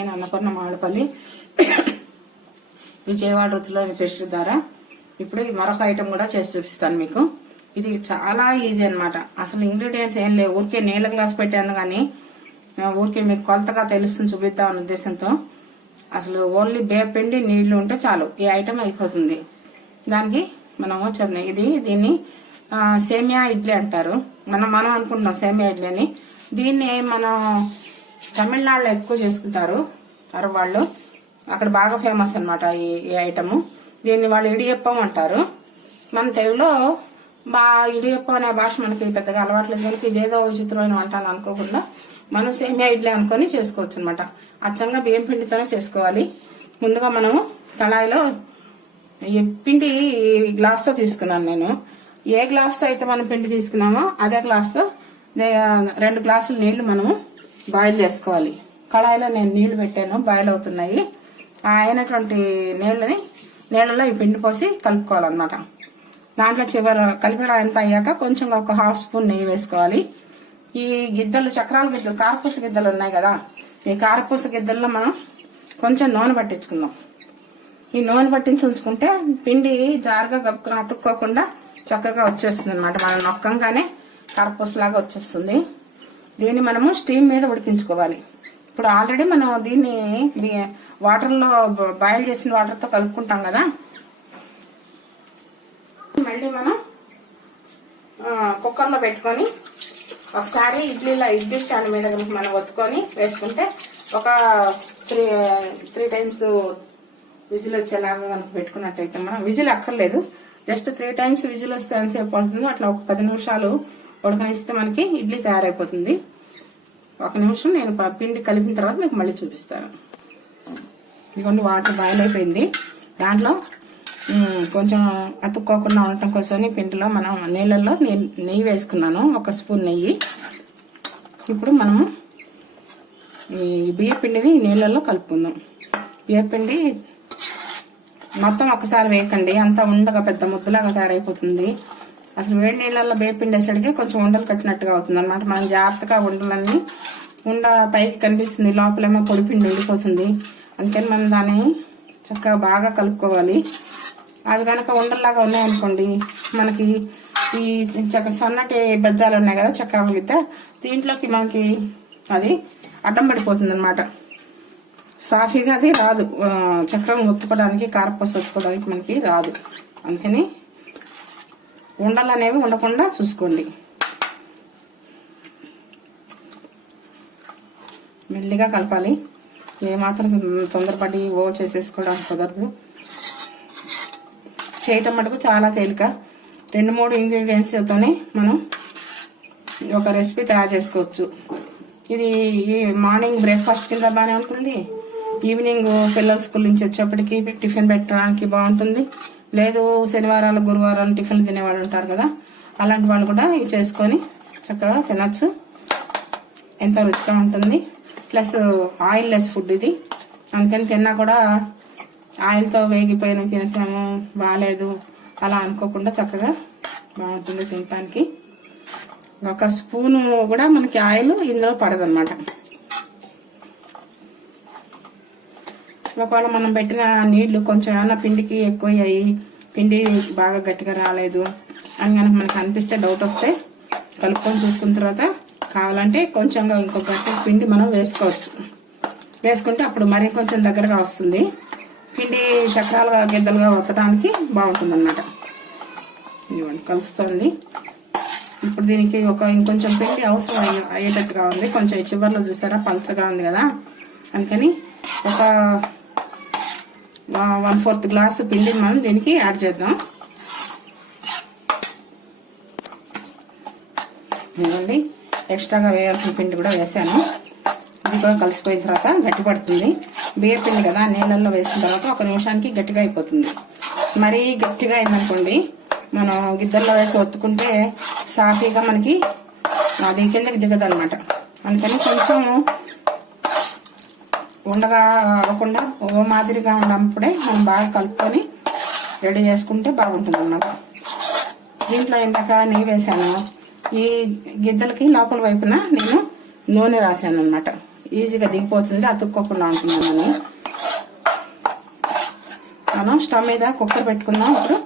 నేను అన్నపూర్ణ మామిడిపల్లి విజయవాడ రుచిలోని సృష్టి ద్వారా ఇప్పుడు మరొక ఐటెం కూడా చేసి చూపిస్తాను మీకు. ఇది చాలా ఈజీ అనమాట అసలు ఇంగ్రీడియంట్స్ ఏం లేవు. ఊరికే నీళ్ళ గ్లాస్ పెట్టాను కానీ ఊరికే మీకు కొలతగా తెలుస్తుంది చూపిద్దామన్న ఉద్దేశంతో. అసలు ఓన్లీ బేపిండి నీళ్ళు ఉంటే చాలు. ఈ ఐటెం అయిపోతుంది. దానికి మనము చెప్పిన ఇది దీన్ని సేమియా ఇడ్లీ అంటారు. మనం మనం అనుకుంటున్నాం సేమియా ఇడ్లీ అని దీన్ని మనం తమిళనాడులో ఎక్కువ చేసుకుంటారు. అరబ్ వాళ్ళు. అక్కడ బాగా ఫేమస్ అనమాట ఈ ఈ ఐటము దీన్ని వాళ్ళు ఇడియప్పం అంటారు. మన తెలుగులో బా ఇడియప్పం అనే భాష మనకి పెద్దగా అలవాట్లేదు కనుక ఇదేదో విచిత్రమైన వంట అని అనుకోకుండా మనం సేమియా ఇడ్లీ అనుకొని చేసుకోవచ్చు అనమాట అచ్చంగా బియ్యం పిండితోనే చేసుకోవాలి. ముందుగా మనము కళాయిలో పిండి గ్లాస్తో తీసుకున్నాను నేను. ఏ గ్లాస్తో అయితే మనం పిండి తీసుకున్నామో అదే గ్లాస్తో రెండు గ్లాసులు నీళ్ళు మనము బాయిల్ చేసుకోవాలి. కళాయిలో నేను నీళ్ళు పెట్టాను బాయిల్ అవుతున్నాయి. ఆ అయినటువంటి నీళ్ళని నీళ్ళలో ఈ పిండి పోసి కలుపుకోవాలన్నమాట. దాంట్లో చివరి కలిపి ఎంత అయ్యాక కొంచెం ఒక హాఫ్ స్పూన్ నెయ్యి వేసుకోవాలి. ఈ గిద్దలు చక్రాల గిద్దలు కారపూస గిద్దలు ఉన్నాయి కదా ఈ కారపూస గిద్దల్లో మనం కొంచెం నూనె పట్టించుకుందాం. ఈ నూనె పట్టించి ఉంచుకుంటే పిండి జారుగా గప్పుకుని అతుక్కోకుండా చక్కగా వచ్చేస్తుంది అనమాట మనం నొక్కంగానే కరపూసలాగా వచ్చేస్తుంది. దీన్ని మనము స్టీమ్ మీద ఉడికించుకోవాలి. ఇప్పుడు ఆల్రెడీ మనం దీన్ని వాటర్లో బాయిల్ చేసిన వాటర్తో కలుపుకుంటాం కదా. మళ్ళీ మనం కుక్కర్లో పెట్టుకొని ఒకసారి ఇడ్లీలో ఇడ్లీ స్టాండ్ మీద మనం ఒత్తుకొని వేసుకుంటే ఒక త్రీ త్రీ టైమ్స్ విజిల్ వచ్చేలాగా కనుక పెట్టుకున్నట్టయితే మనం విజిల్ అక్కర్లేదు. జస్ట్ త్రీ టైమ్స్ విజిల్ వస్తే ఎంతసేపు పడుతుందో అట్లా ఒక పది నిమిషాలు ఉడకనిస్తే మనకి ఇడ్లీ తయారైపోతుంది. ఒక నిమిషం నేను పిండి కలిపిన తర్వాత మీకు మళ్ళీ చూపిస్తాను. ఇదిగోండి వాటర్ బాయిల్ అయిపోయింది. దాంట్లో కొంచెం అతుక్కోకుండా ఉండటం కోసం పిండిలో మనం నీళ్ళల్లో నెయ్యి నెయ్యి వేసుకున్నాను ఒక స్పూన్ నెయ్యి. ఇప్పుడు మనము ఈ బియ్య పిండిని నీళ్ళల్లో కలుపుకుందాం. బియ్య పిండి మొత్తం ఒకసారి వేయకండి అంతా ఉండగా పెద్ద ముద్దలాగా తయారైపోతుంది. అసలు వేడి నీళ్ళల్లో బియ్య వేసడికి కొంచెం ఉండలు కట్టినట్టుగా అవుతుంది అనమాట మనం జాగ్రత్తగా ఉండలన్నీ ఉండ పైకి కనిపిస్తుంది. లోపలేమో పొడి పిండి ఉండిపోతుంది. అందుకని మనం దాన్ని చక్కగా బాగా కలుపుకోవాలి. అవి కనుక ఉండల్లాగా ఉన్నాయనుకోండి మనకి ఈ చక్క సన్నటి బజ్జాలు ఉన్నాయి కదా చక్రాలు గిద్ద దీంట్లోకి మనకి అది అడ్డం పడిపోతుంది అనమాట సాఫీగా అది రాదు. చక్రం ఒత్తుకోవడానికి కారపూస ఒత్తుకోవడానికి మనకి రాదు. అందుకని ఉండలు అనేవి ఉండకుండా చూసుకోండి. మెల్లిగా కలపాలి. ఏమాత్రం తొందరపడి ఓ చేసేసుకోవడానికి కుదరదు. చేయటం మటుకు చాలా తేలిక. రెండు మూడు ఇంగ్రీడియంట్స్తోనే మనం ఒక రెసిపీ తయారు చేసుకోవచ్చు. ఇది ఈ మార్నింగ్ బ్రేక్ఫాస్ట్ కింద బాగానే ఉంటుంది. ఈవినింగ్ పిల్లల స్కూల్ నుంచి వచ్చేప్పటికి టిఫిన్ పెట్టడానికి బాగుంటుంది. లేదు శనివారాలు గురువారాలు టిఫిన్లు తినేవాళ్ళు ఉంటారు కదా అలాంటి వాళ్ళు కూడా ఇవి చేసుకొని చక్కగా తినచ్చు. ఎంతో రుచిగా ఉంటుంది. ప్లస్ ఆయిల్ లెస్ ఫుడ్ ఇది. అందుకని తిన్నా కూడా ఆయిల్తో వేగిపోయిన తినేసాము బాగాలేదు అలా అనుకోకుండా చక్కగా బాగుంటుంది తినటానికి. ఒక స్పూను కూడా మనకి ఆయిల్ ఇందులో పడదనమాట. ఒకవేళ మనం పెట్టిన నీళ్ళు కొంచెం ఏమైనా పిండికి ఎక్కువ అయ్యాయి పిండి బాగా గట్టిగా రాలేదు అని కనుక మనకు అనిపిస్తే డౌట్ వస్తే కలుపుకొని చూసుకున్న తర్వాత కావాలంటే కొంచెంగా ఇంకొక గట్టి పిండి మనం వేసుకోవచ్చు. వేసుకుంటే అప్పుడు మరి కొంచెం దగ్గరగా వస్తుంది. పిండి చక్రాలుగా గిద్దలుగా వత్తడానికి బాగుంటుంది అన్నమాట ఇవ్వండి కలుస్తుంది. ఇప్పుడు దీనికి ఒక ఇంకొంచెం పిండి అవసరం అయ్యేటట్టుగా ఉంది. కొంచెం చివరిలో చివర్లో చూసారా? పలచగా ఉంది కదా. అందుకని ఒక వన్ ఫోర్త్ గ్లాస్ పిండిని మనం దీనికి యాడ్ చేద్దాం. ఇవ్వండి ఎక్స్ట్రాగా వేయాల్సిన పిండి కూడా వేసాను. ఇది కూడా కలిసిపోయిన తర్వాత గట్టి పడుతుంది. బియ్య పిండి కదా నీళ్ళల్లో వేసిన తర్వాత ఒక నిమిషానికి గట్టిగా అయిపోతుంది. మరీ గట్టిగా అయిందనుకోండి మనం గిద్దల్లో వేసి ఒత్తుకుంటే సాఫీగా మనకి అది కిందకి దిగదు అనమాట అందుకని కొంచెం ఉండగా అవ్వకుండా ఓ మాదిరిగా ఉన్నప్పుడే మనం బాగా కలుపుకొని రెడీ చేసుకుంటే బాగుంటుంది అన్నమాట దీంట్లో ఇందాక నెయ్యి వేసాను ఈ గిద్దలకి లోపల వైపున నేను నూనె రాశాను అనమాట ఈజీగా దిగిపోతుంది అతుక్కోకుండా ఉంటుందని మనం స్టవ్ మీద కుక్కర్ పెట్టుకుందాం ఇప్పుడు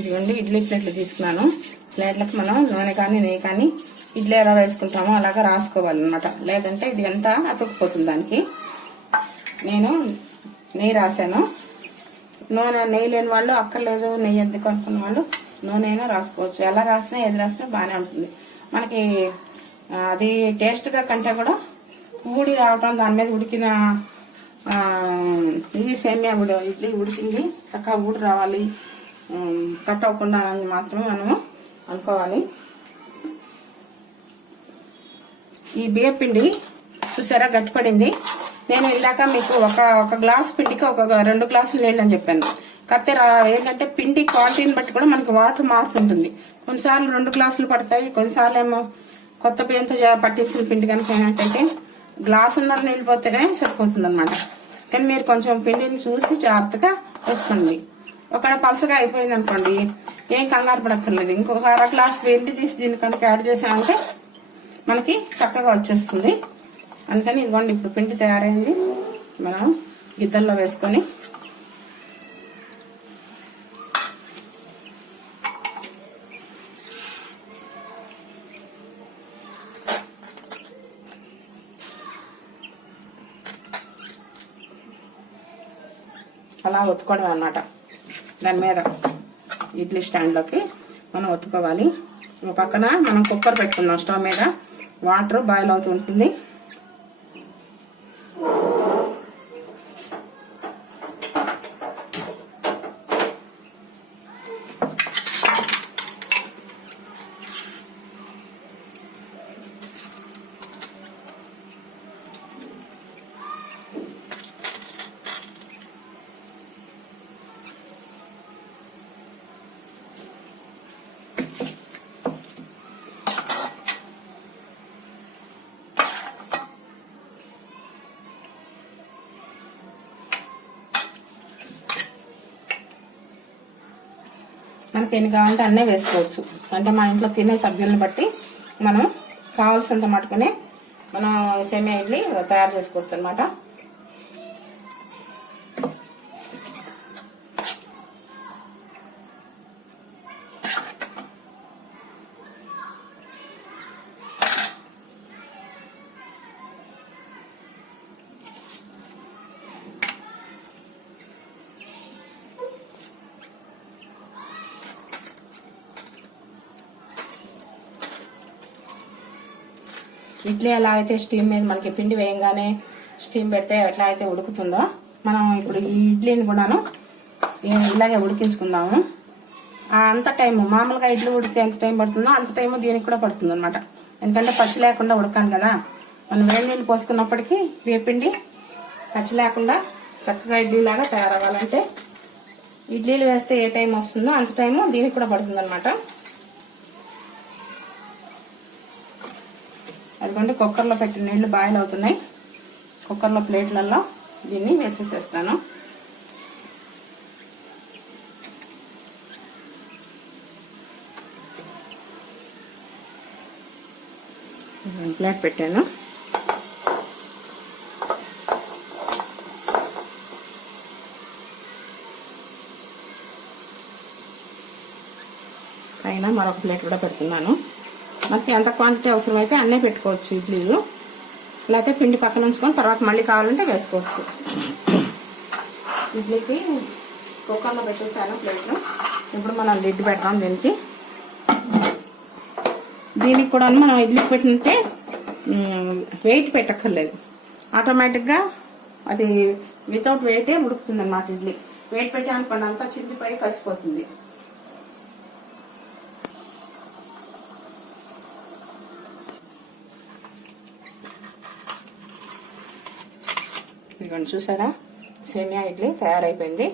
ఇదిగోండి ఇడ్లీ ప్లేట్లు తీసుకున్నాను. ప్లేట్లకు మనం నూనె కానీ నెయ్యి కానీ ఇడ్లీ ఎలా వేసుకుంటామో అలాగా రాసుకోవాలన్నమాట. లేదంటే ఇది ఎంత అతుక్కుపోతుంది దానికి? నేను నెయ్యి రాశాను. నూనె నెయ్యి లేని వాళ్ళు అక్కర్లేదు నెయ్యి ఎందుకు అనుకున్న వాళ్ళు నూనె అయినా రాసుకోవచ్చు. ఎలా రాసినా ఏది రాసినా బాగానే ఉంటుంది. మనకి అది టేస్ట్గా కంటే కూడా ఊడి రావటం దాని మీద ఉడికిన ఇది సేమియా ఉడి ఇడ్లీ ఉడిచింది చక్కగా ఊడి రావాలి. కట్ అవ్వకుండా అని మాత్రమే మనము అనుకోవాలి. ఈ బియ్య పిండి చూసారా గట్టిపడింది. నేను ఇందాక మీకు ఒక ఒక గ్లాస్ పిండికి ఒక రెండు గ్లాసులు నీళ్ళు అని చెప్పాను. కాకపోతే రా- ఏంటంటే పిండి క్వాలిటీని బట్టి కూడా మనకి వాటర్ మారుతుంటుంది కొన్నిసార్లు రెండు గ్లాసులు పడతాయి కొన్నిసార్లు ఏమో కొత్త బియ్యంతో పట్టించిన పిండి కనుక ఏంటంటే గ్లాసున్నర నీళ్ళు పోతేనే సరిపోతుంది అనమాట కానీ మీరు కొంచెం పిండిని చూసి జాగ్రత్తగా వేసుకోండి. ఒకవేళ పలసగా అయిపోయింది అనుకోండి ఏం కంగారు పడక్కర్లేదు. ఇంకొక అర గ్లాస్ వెండి తీసి దీన్ని కనుక యాడ్ చేసామంటే మనకి చక్కగా వచ్చేస్తుంది. అందుకని ఇదిగోండి ఇప్పుడు పిండి తయారైంది. మనం గిద్దల్లో వేసుకొని అలా ఒత్తుకోవడం అన్నమాట. దాని మీద ఇడ్లీ స్టాండ్లోకి మనం ఒత్తుకోవాలి. పక్కన మనం కుక్కర్ పెట్టుకున్నాం స్టవ్ మీద. వాటర్ బాయిల్ అవుతూ మనకి ఎన్ని కావాలంటే అన్నీ వేసుకోవచ్చు. అంటే మా ఇంట్లో తినే సభ్యులను బట్టి మనం కావాల్సినంత మటుకునే మనం సెమీ ఇడ్లీ తయారు చేసుకోవచ్చు అనమాట ఇడ్లీ ఎలా అయితే స్టీమ్ మీద మనకి పిండి వేయంగానే స్టీమ్ పెడితే ఎట్లా అయితే ఉడుకుతుందో మనం ఇప్పుడు ఈ ఇడ్లీని కూడాను ఇలాగే ఉడికించుకుందాము. అంత టైం మామూలుగా ఇడ్లీ ఉడికితే ఎంత టైం పడుతుందో అంత టైం దీనికి కూడా పడుతుంది అనమాట ఎందుకంటే పచ్చి లేకుండా ఉడకాను కదా. మనం వేడి నీళ్ళు పోసుకున్నప్పటికీ వేపిండి పచ్చి లేకుండా చక్కగా ఇడ్లీ లాగా తయారవ్వాలంటే ఇడ్లీలు వేస్తే ఏ టైం వస్తుందో అంత టైము దీనికి కూడా పడుతుంది అనమాట అదిగోండి కుక్కర్లో పెట్టిన నీళ్ళు బాయిల్ అవుతున్నాయి. కుక్కర్లో ప్లేట్లలో దీన్ని వేసేసేస్తాను. ప్లేట్ పెట్టాను. పైన మరొక ప్లేట్ కూడా పెడుతున్నాను. మనకి ఎంత క్వాంటిటీ అవసరమైతే అన్నీ పెట్టుకోవచ్చు ఇడ్లీలు. లేకపోతే పిండి పక్కన ఉంచుకొని తర్వాత మళ్ళీ కావాలంటే వేసుకోవచ్చు. ఇడ్లీకి కుక్కర్లో పెట్టేసాను ప్లేట్. ఇప్పుడు మనం లిడ్ పెడతాం దీనికి. దీనికి కూడా మనం ఇడ్లీకి పెట్టినట్టే వెయిట్ పెట్టక్కర్లేదు. ఆటోమేటిక్గా అది వితౌట్ వెయిటే ఉడుకుతుంది అన్నమాట ఇడ్లీ. వెయిట్ పెట్టి అనుకోండి అంతా చిందిపోయి కలిసిపోతుంది. ఇదిగోండి చూసారా? సేమియా ఇడ్లీ తయారైపోయింది.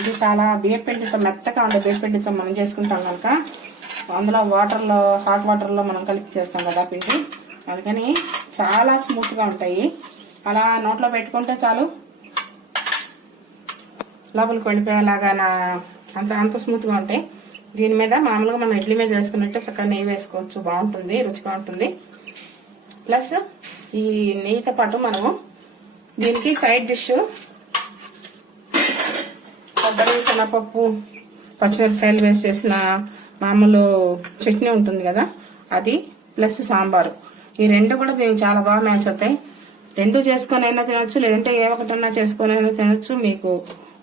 ఇది చాలా బియ్యపిండితో మెత్తగా ఉండే బియ్యపిండితో మనం చేసుకుంటాం కనుక అందులో వాటర్లో హాట్ వాటర్లో మనం కలిపి చేస్తాం కదా పిండి. అందుకని చాలా స్మూత్గా ఉంటాయి. అలా నోట్లో పెట్టుకుంటే చాలు. లోపలికి వెళ్ళిపోయేలాగా నా అంత అంత స్మూత్గా ఉంటాయి. దీని మీద మామూలుగా మనం ఇడ్లీ మీద వేసుకున్నట్టే చక్కగా నెయ్యి వేసుకోవచ్చు. బాగుంటుంది రుచిగా ఉంటుంది. ప్లస్ ఈ నెయ్యితో పాటు మనము దీనికి సైడ్ డిష్ కొబ్బరి శనగపప్పు పచ్చిమిరపకాయలు వేసి చేసిన మామూలు చట్నీ ఉంటుంది కదా అది ప్లస్ సాంబారు. ఈ రెండు కూడా దీనికి చాలా బాగా మ్యాచ్ అవుతాయి. రెండు చేసుకుని అయినా తినొచ్చు లేదంటే ఏ ఒకటన్నా చేసుకొని అయినా తినొచ్చు. మీకు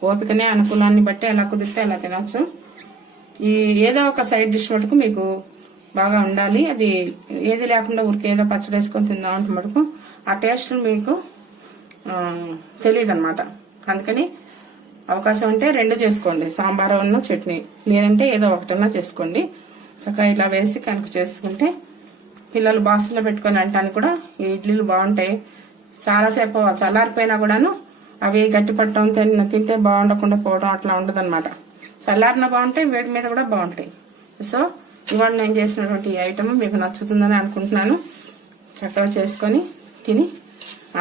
ఓపికనే అనుకూలాన్ని బట్టి ఎలా కుదిరితే అలా తినొచ్చు. ఈ ఏదో ఒక సైడ్ డిష్ మటుకు మీకు బాగా ఉండాలి. అది ఏది లేకుండా ఊరికి ఏదో పచ్చడి వేసుకొని తిందామంటే మటుకు ఆ టేస్ట్ మీకు తెలియదు అనమాట అందుకని అవకాశం ఉంటే రెండు చేసుకోండి. సాంబార్ చట్నీ. లేదంటే ఏదో ఒకటన్నా చేసుకోండి. చక్కగా ఇలా వేసి కనుక చేసుకుంటే పిల్లలు బాక్స్లో పెట్టుకొని అంటానికి కూడా ఈ ఇడ్లీలు బాగుంటాయి. చాలాసేపు చల్లారిపోయినా కూడాను అవి గట్టిపట్టడం తింటే బాగుండకుండా పోవడం అట్లా ఉండదు అనమాట చల్లారిన బాగుంటాయి వేడి మీద కూడా బాగుంటాయి. సో ఇవాళ నేను చేసినటువంటి ఈ ఐటమ్ మీకు నచ్చుతుందని అనుకుంటున్నాను. చక్కగా చేసుకొని తిని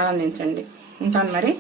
ఆనందించండి. ఉంటాను మరి.